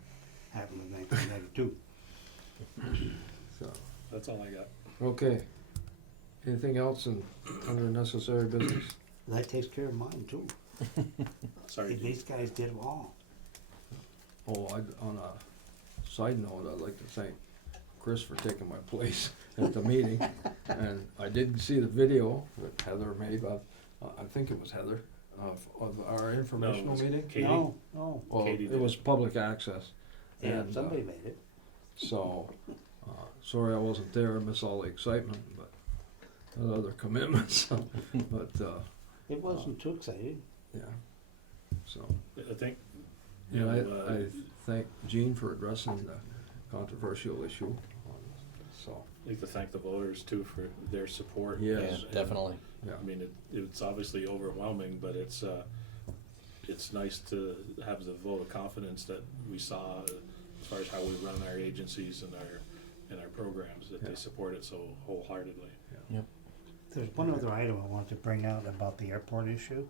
Happened in 1992. So, That's all I got. okay. Anything else under necessary business? That takes care of mine too. Sorry, These guys did them all. Oh, on a side note, I'd like to thank Chris for taking my place at the meeting. And I did see the video that Heather made, I think it was Heather, of our informational was meeting. Katie? No. Well, Katie it did. was public access. Yeah, And, somebody made it. So, sorry I wasn't there, I miss all the excitement, but I had other commitments, but, It wasn't too exciting. yeah. So, I think, yeah, know, I thank Gene for addressing the controversial issue, so, I'd like to thank the voters too for their support. Yes. Yeah, And, definitely. yeah. I mean, it's obviously overwhelming, but it's nice to have the vote of confidence that we saw as far as how we run our agencies and our programs, that Yeah. they support it so wholeheartedly. There's one other item I wanted to bring out about the airport issue.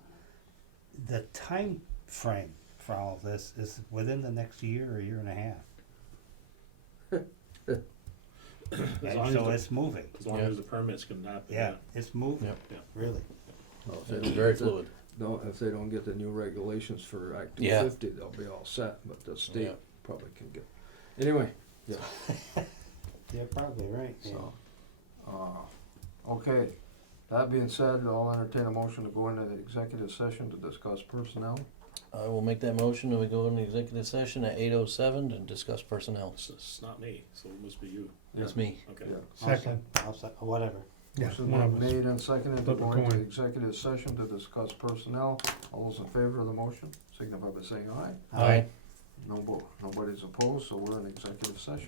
The time frame for all of this is within the next year or year and a half. As And long as so the- it's moving. As long Yeah. as the permits can happen. Yeah, it's moving, Yep. Yeah. really. Well, if they It's don't very get the- fluid. If they don't get the new regulations for Act Yeah. 250, they'll be all set, but the state Yeah. probably can get, anyway, yeah, You're probably right, yeah. so, okay. That being said, I'll entertain a motion to go into the executive session to discuss personnel. I will make that motion and we go into executive session at 8:07 to discuss personnel. It's not me, so it must be you. That's me. Okay. Yeah. Second. Whatever. Motion made and seconded to go into executive session to discuss personnel. All those in favor of the motion, signify by saying aye. Aye. Nobody's opposed, so we're in executive session.